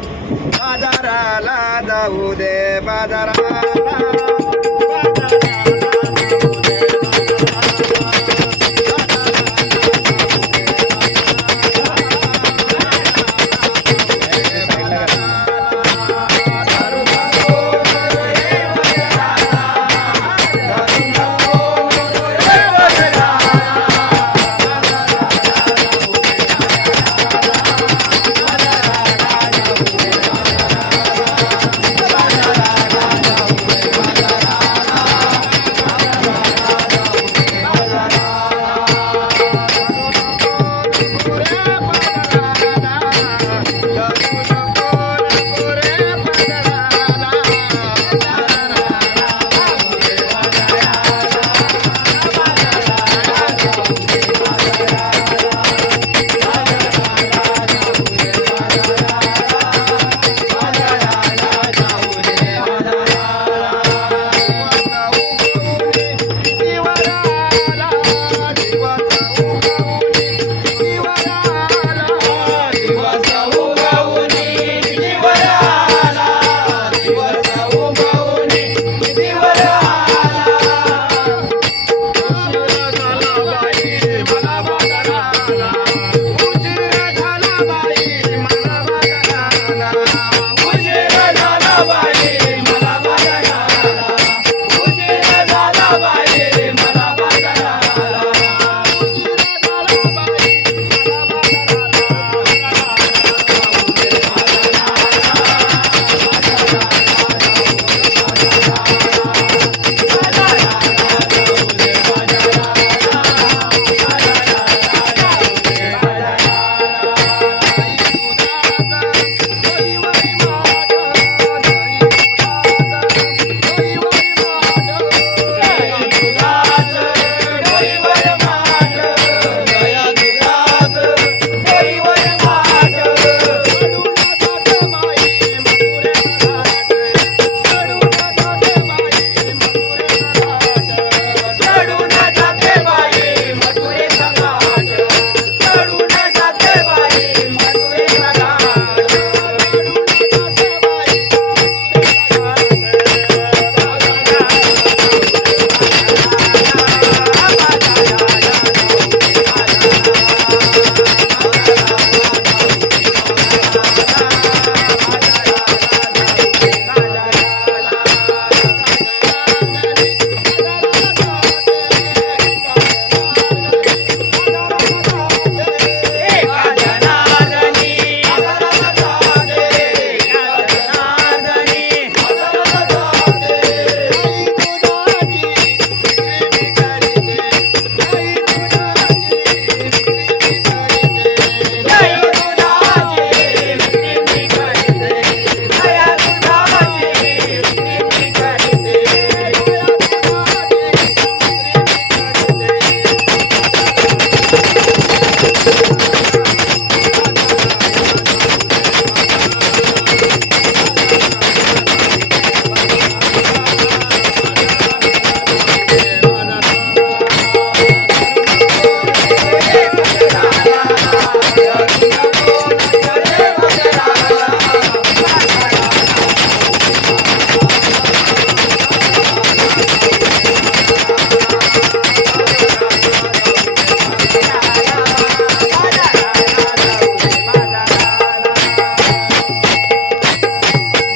बाजाराला जाऊ दे बाजारा